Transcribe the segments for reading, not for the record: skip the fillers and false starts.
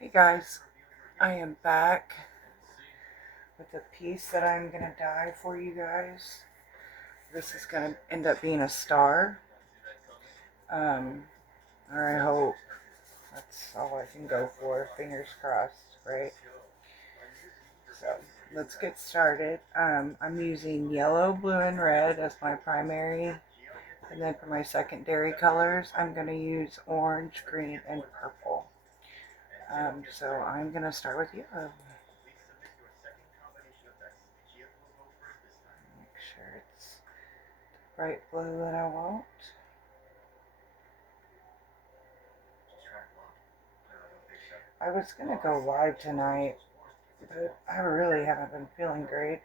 Hey guys, I am back with a piece that I'm going to dye for you guys. This is going to end up being a star. Um, or I hope. That's all I can go for. Fingers crossed, right? So, let's get started. I'm using yellow, blue, and red as my primary. And then for my secondary colors, I'm going to use orange, green, and purple. So I'm going to start with yellow. Make sure it's bright blue that I want. I was going to go live tonight, but I really haven't been feeling great.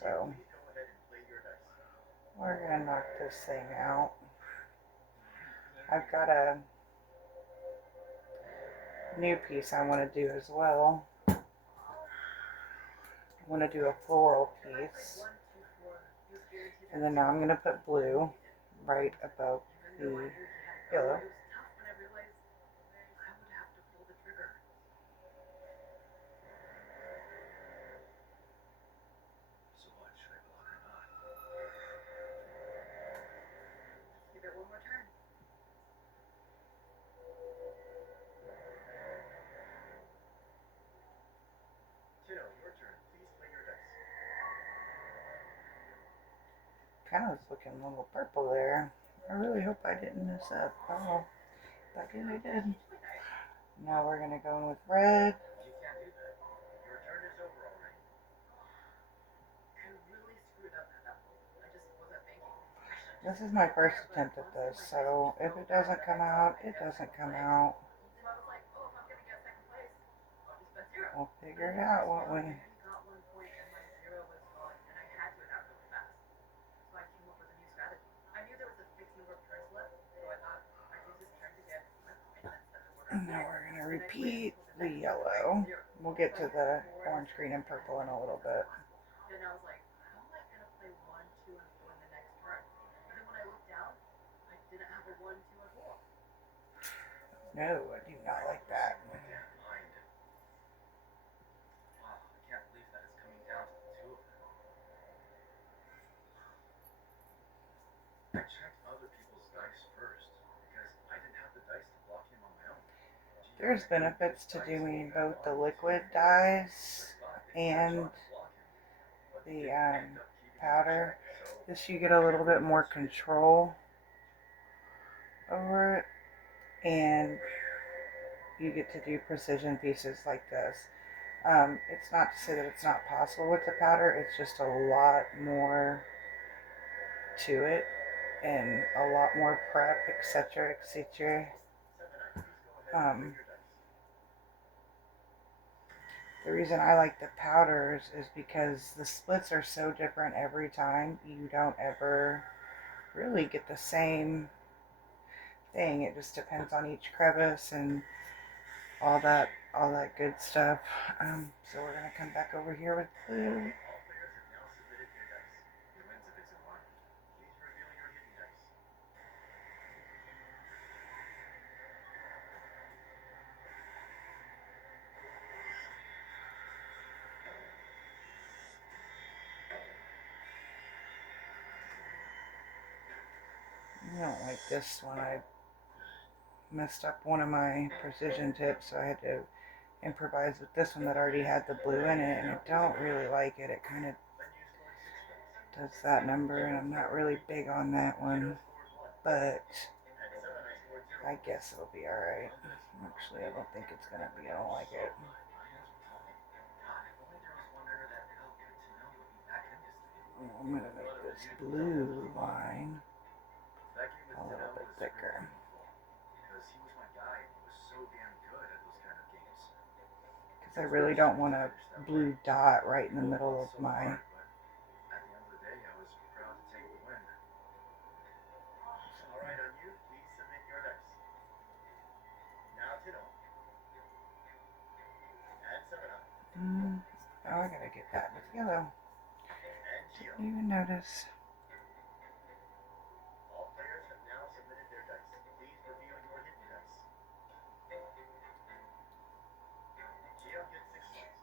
So, we're going to knock this thing out. I've got a new piece I want to do as well. I want to do a floral piece. And then now I'm going to put blue right above the yellow. Kind of looking a little purple there. I really hope I didn't mess up. Oh, I did. Now we're going to go in with red. This is my first attempt at this, so if it doesn't come out, it doesn't come out. We'll figure it out, won't we? And now we're going to repeat the yellow. We'll get to the orange, green, and purple in a little bit. No, I do not like that. There's benefits to doing both the liquid dyes and the powder. Just you get a little bit more control over it, and you get to do precision pieces like this. It's not to say that it's not possible with the powder, it's just a lot more to it and a lot more prep, etc., etc. The reason I like the powders is because the splits are so different every time. You don't ever really get the same thing. It just depends on each crevice and all that good stuff. So we're gonna come back over here with blue. I don't like this one. I messed up one of my precision tips, so I had to improvise with this one that already had the blue in it, and I don't really like it. It kind of does that number, and I'm not really big on that one, but I guess it'll be alright. Actually, I don't think it's gonna be. I don't like it. I'm gonna make this blue line a little bit thicker. Because I really don't want a blue dot right in the middle of my oh, I gotta get that with yellow. Didn't even notice.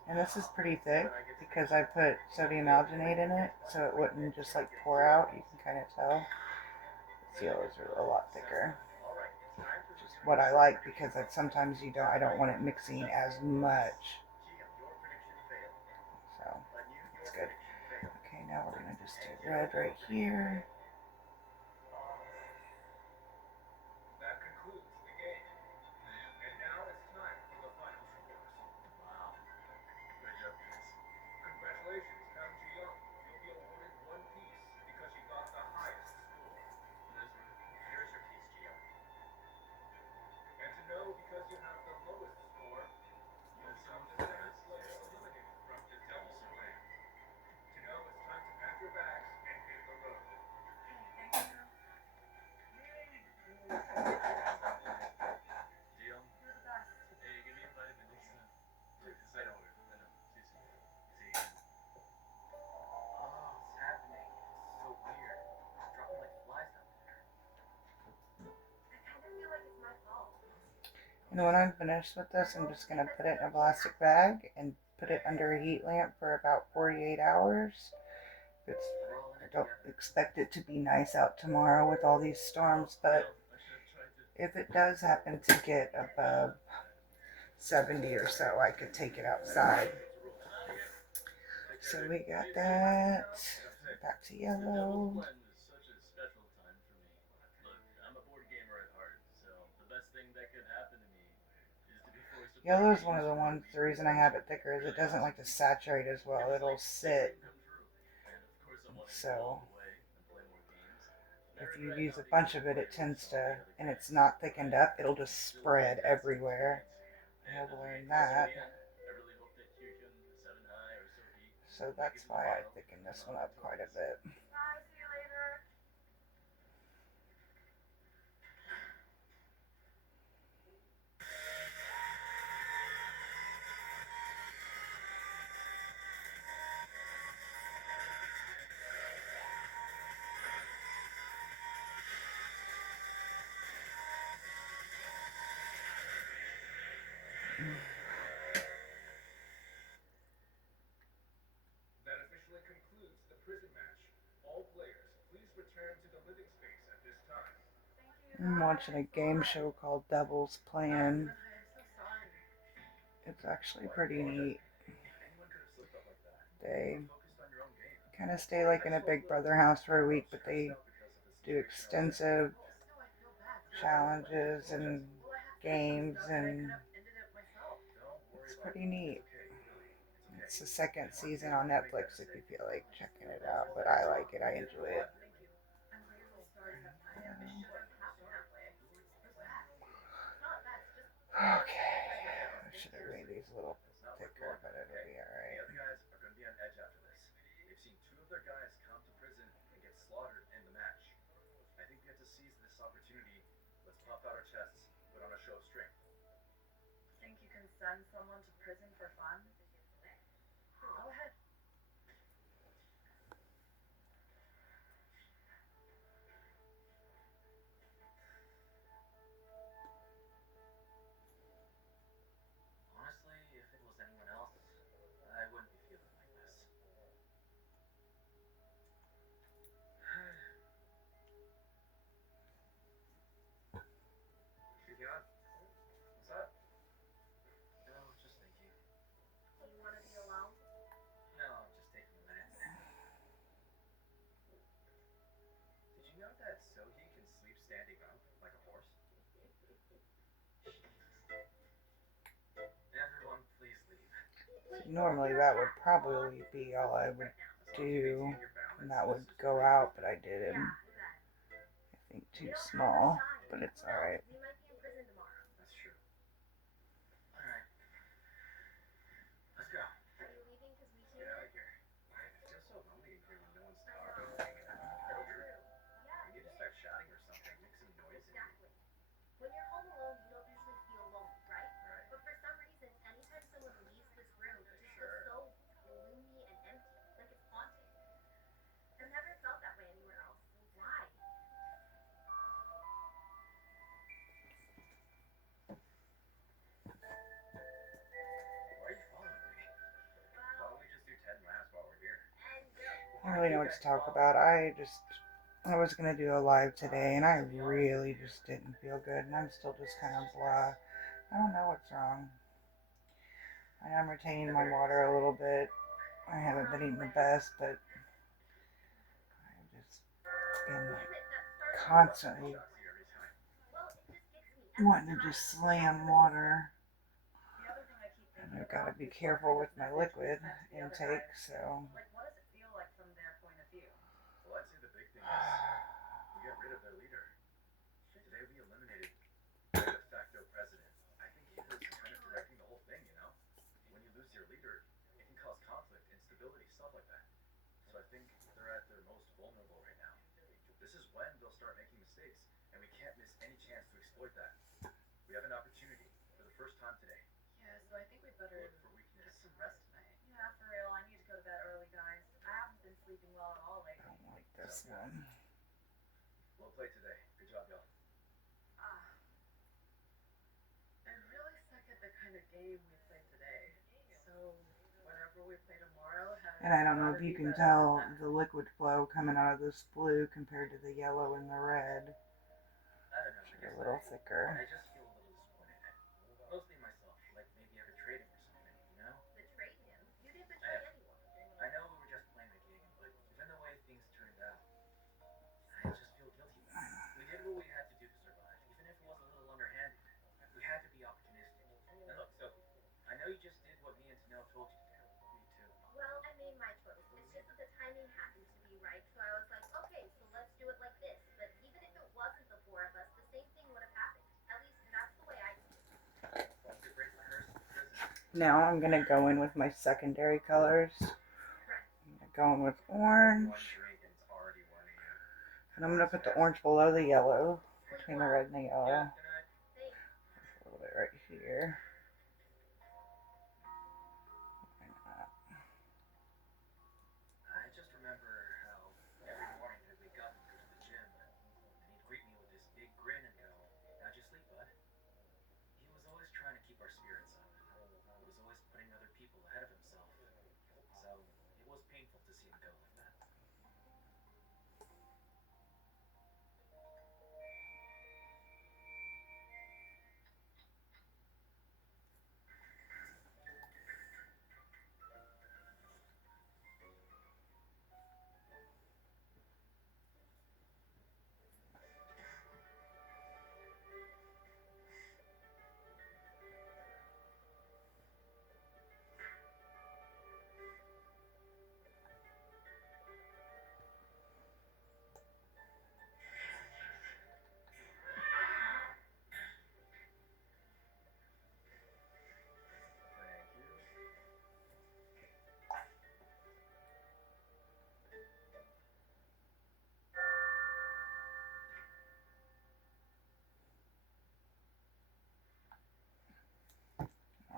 And this is pretty thick because I put sodium alginate in it so it wouldn't just like pour out. You can kind of tell. The yellows are a lot thicker. Which is what I like because sometimes I don't want it mixing as much. So it's good. Okay, now we're gonna just do red right here. And when I'm finished with this, I'm just going to put it in a plastic bag and put it under a heat lamp for about 48 hours. I don't expect it to be nice out tomorrow with all these storms, but if it does happen to get above 70 or so, I could take it outside. So we got that. Back to yellow. Yellow is one of the reason I have it thicker is it doesn't like to saturate as well. It'll sit. So if you use a bunch of it, it tends to, and it's not thickened up, it'll just spread everywhere. I have learned that. So that's why I thicken this one up quite a bit. I'm watching a game show called Devil's Plan. It's actually pretty neat. They kind of stay like in a Big Brother house for a week, but they do extensive challenges and games, and it's pretty neat. It's the second season on Netflix if you feel like checking it out, but I like it. I enjoy it. Okay, I should have made these a little thicker, but it'll be alright. Normally that would probably be all I would do, and that would go out, but I did him, I think, too small, but it's alright. really know what to talk about. I was gonna do a live today, and I really just didn't feel good, and I'm still just kind of blah. I don't know what's wrong. I am retaining my water a little bit. I haven't been eating the best, but I've just been like constantly wanting to just slam water. And I've got to be careful with my liquid intake, so. I don't like this one. And I don't know if you can tell the liquid flow coming out of this blue compared to the yellow and the red. They're a little thicker. Now I'm going to go in with my secondary colors. I'm going with orange. And I'm going to put the orange below the yellow, between the red and the yellow. A little bit right here.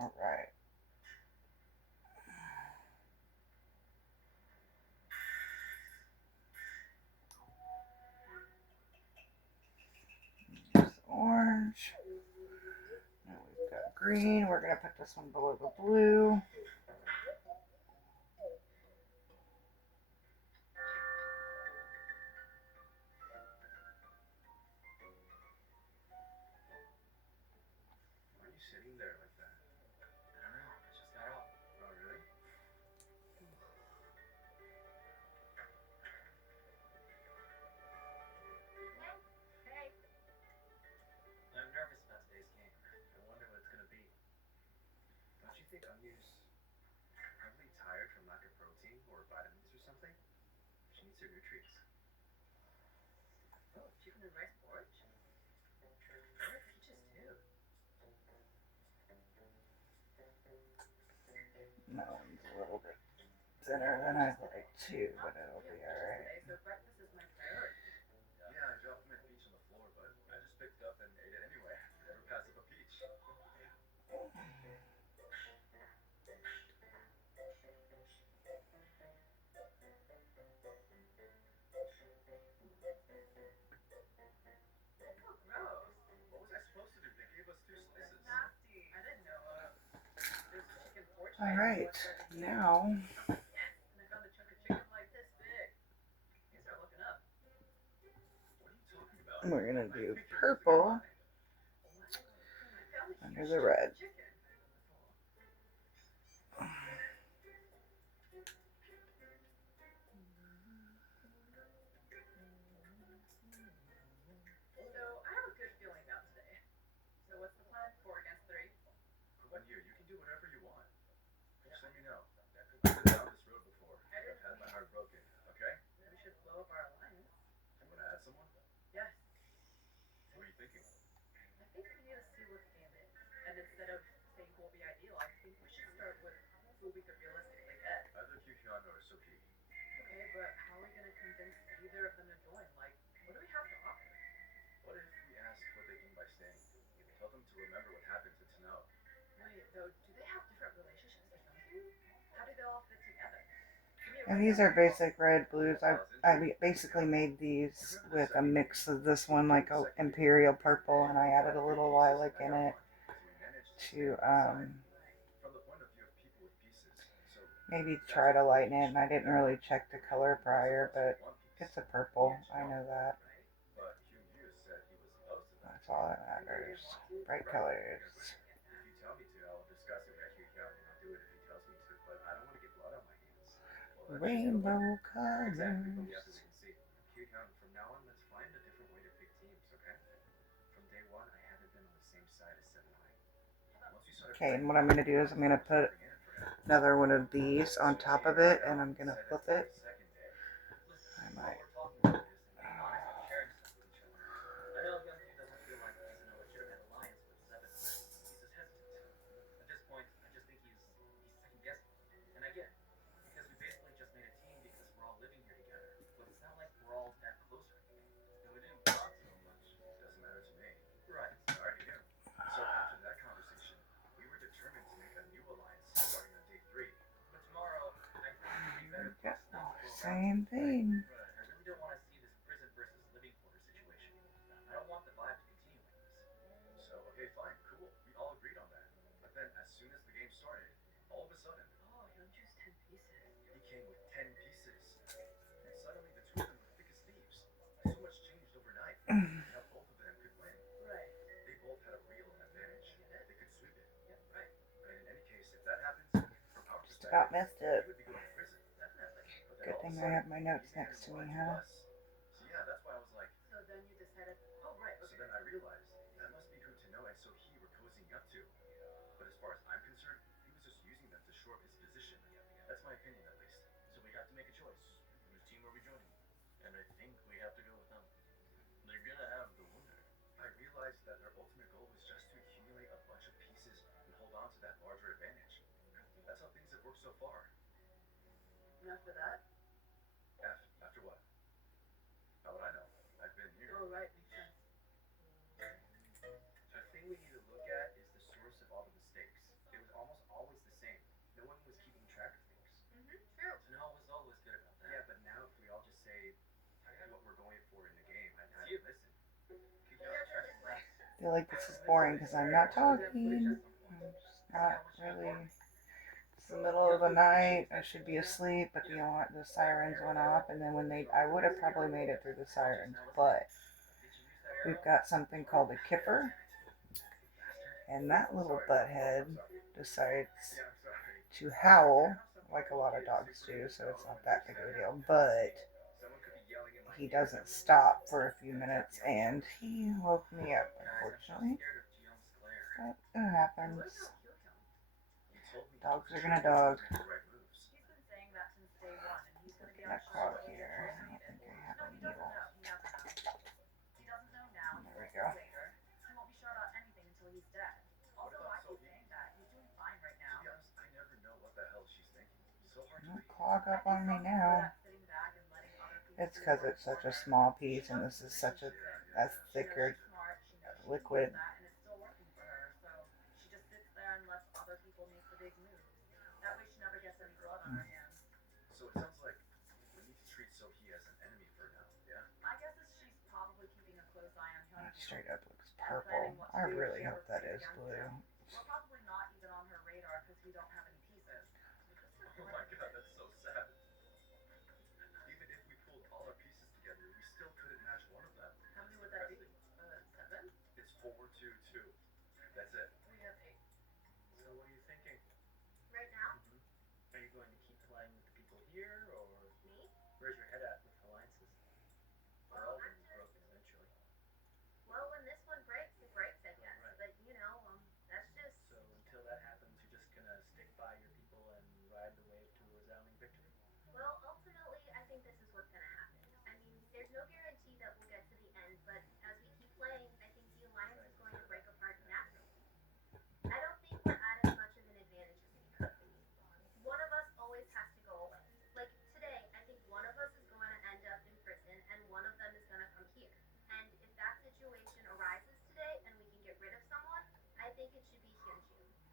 All right. There's orange. Now we've got green. We're going to put this one below the blue. That one's a little bit thinner than I'd like too, but it'll be alright. Alright, now We're gonna do purple under the red. And these are basic red blues. I basically made these with a mix of this one, like a imperial purple, and I added a little lilac in it to maybe try to lighten it. And I didn't really check the color prior, but it's a purple. I know that. That's all that matters. Bright colors. Rainbow colors. Okay, and what I'm going to do is I'm going to put another one of these on top of it, and I'm going to flip it. I might. Yeah, same thing. Just about missed it. Good thing I have my notes next to me, huh? I feel like this is boring because I'm not talking. I'm just not really. It's the middle of the night. I should be asleep, but the sirens went off, and then I would have probably made it through the sirens, but we've got something called a kipper, and that little butthead decides to howl like a lot of dogs do, so it's not that big of a deal, but he doesn't stop for a few minutes, and he woke me up, unfortunately. But it happens. Dogs are gonna dog. Looking at clock here. I don't think I have a needle. There we go. Don't clog up on me now. It's because it's such a small piece, and this is such a thicker liquid. That straight up looks purple. I really hope that is blue.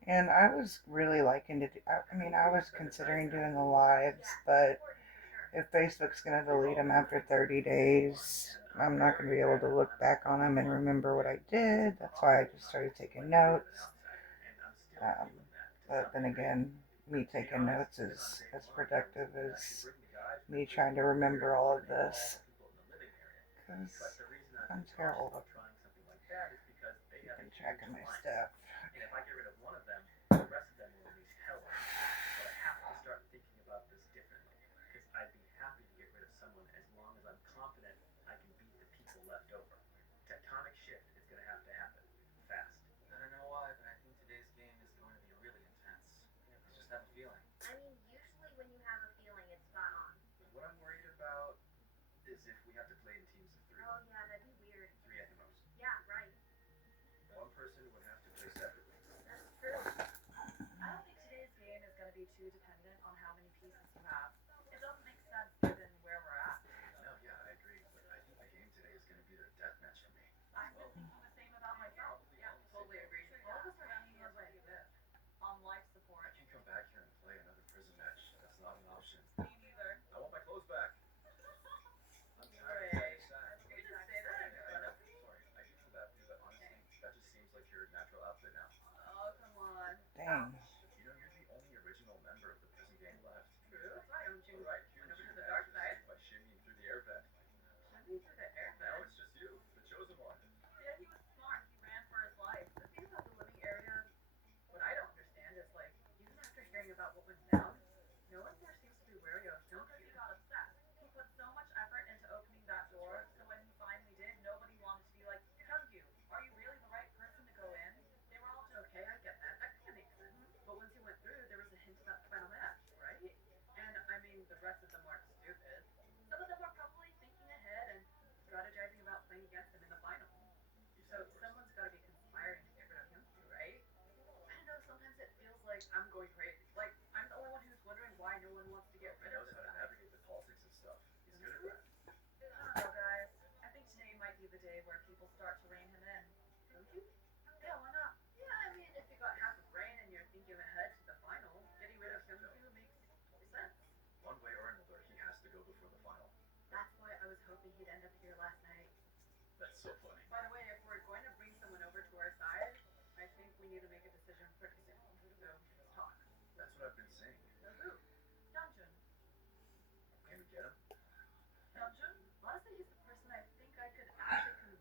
And I was really liking to do, I mean, I was considering doing the lives, but if Facebook's going to delete them after 30 days, I'm not going to be able to look back on them and remember what I did. That's why I just started taking notes. Um, but then again, me taking notes is as productive as me trying to remember all of this. Because I'm terrible at keeping track of my stuff. Dang.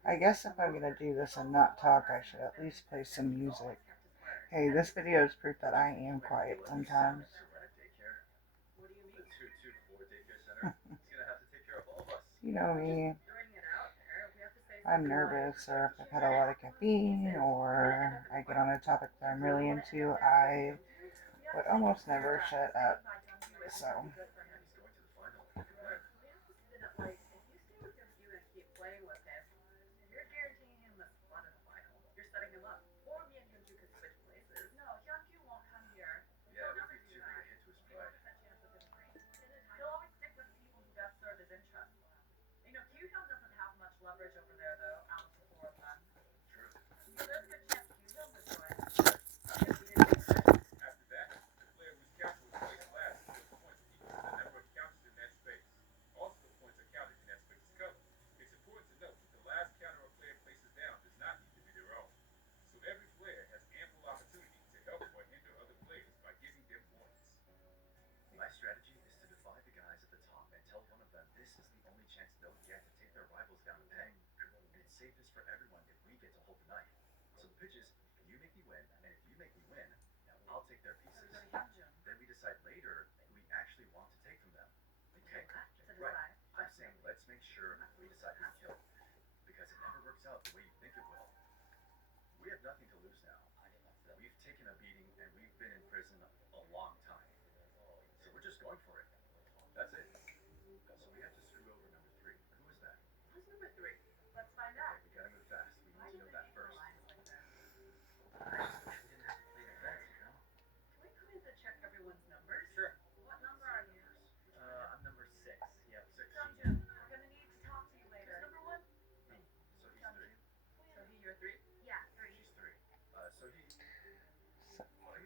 I guess if I'm going to do this and not talk, I should at least play some music. Hey, this video is proof that I am quiet sometimes. You know me. I'm nervous, or if I've had a lot of caffeine, or I get on a topic that I'm really into, I would almost never shut up. So,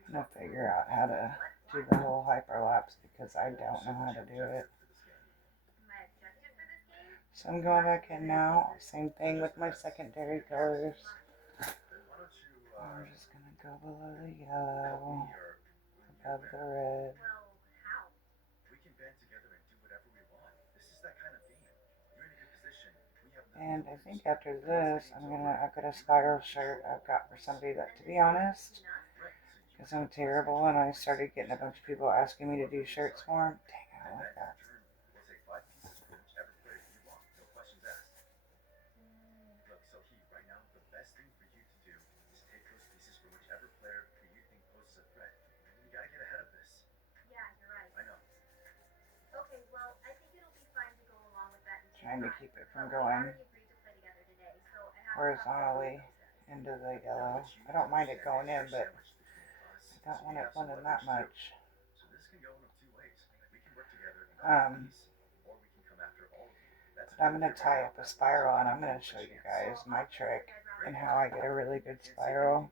I'm gonna figure out how to do the whole hyperlapse because I don't know how to do it. So I'm going back in now. Same thing with my secondary colors. I'm just gonna go below the yellow, above the red. And I think after this, I've got a spiral shirt I've got for somebody that, to be honest, because I'm terrible and I started getting a bunch of people asking me to do shirts for them. Dang, I don't like that. Trying to keep it from going horizontally into the yellow. I don't mind it going in, but I don't want it blending that much. But I'm going to tie up a spiral and I'm going to show you guys my trick and how I get a really good spiral.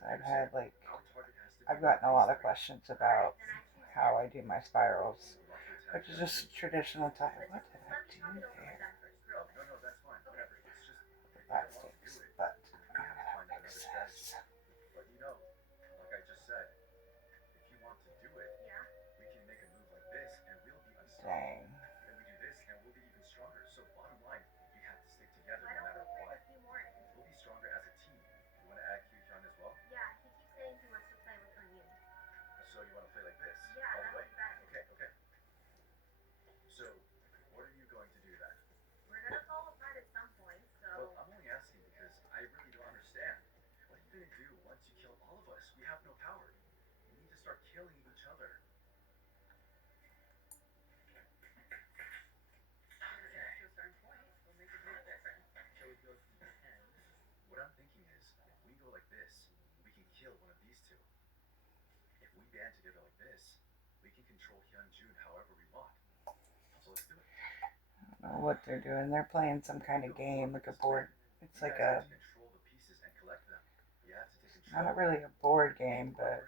Because I've gotten a lot of questions about how I do my spirals, which is just a traditional tie. What did I do there? That stinks, but I'm gonna fix this. Dang. I don't know what they're doing. They're playing some kind of game, like a board. It's like a, not really a board game, but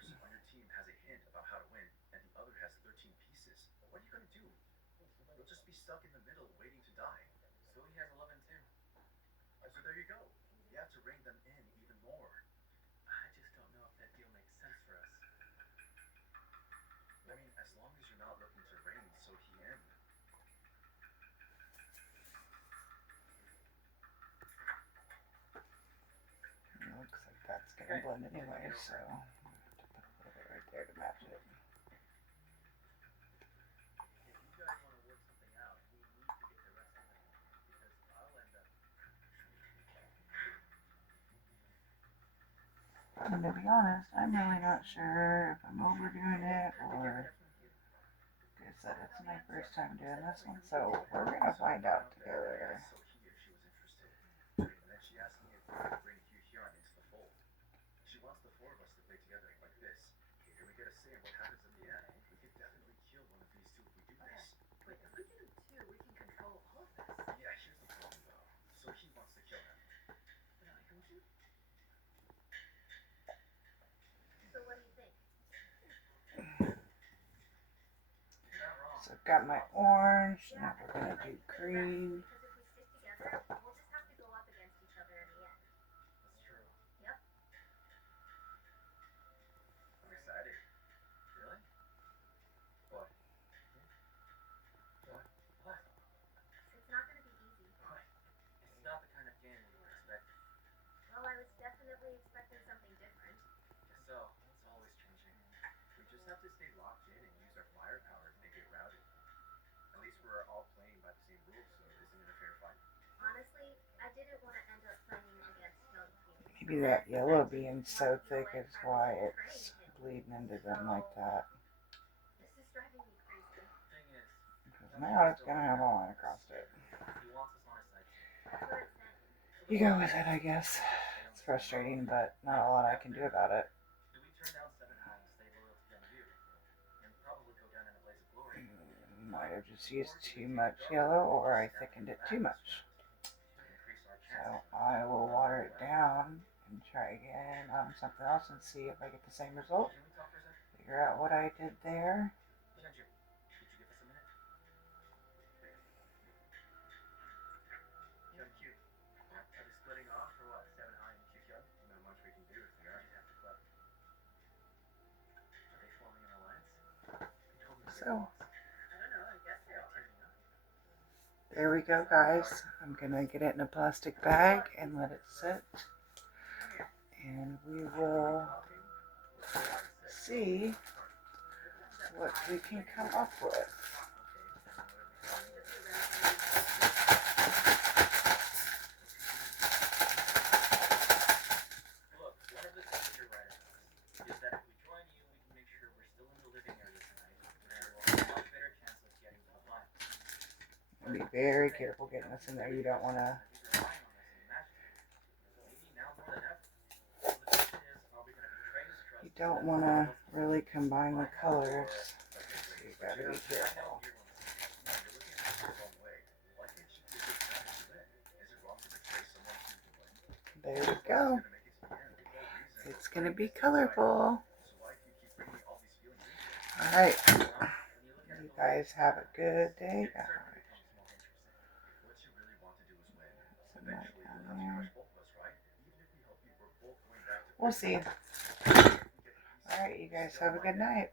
it looks like that's gonna blend anyway, so I'm gonna have to put a little bit right there to match it. And to be honest, I'm really not sure if I'm overdoing it or, like I said, it's my first time doing this one, so we're gonna find out together. So I've got my orange, now we're gonna do green. Maybe that yellow being so thick is why it's bleeding into them like that. Because now it's gonna have a line across it. You go with it, I guess. It's frustrating, but not a lot I can do about it. Might have just used too much yellow, or I thickened it too much. So I will water it down and try again. I'm something else and see if I get the same result. Figure out what I did there. So there we go, guys. I'm gonna get it in a plastic bag and let it sit, and we will see what we can come up with. Be very careful getting this in there. You don't want to really combine the colors. So you gotta be careful. There we go. It's gonna be colorful. Alright. You guys have a good day. We'll see. Alright, you guys have a good night.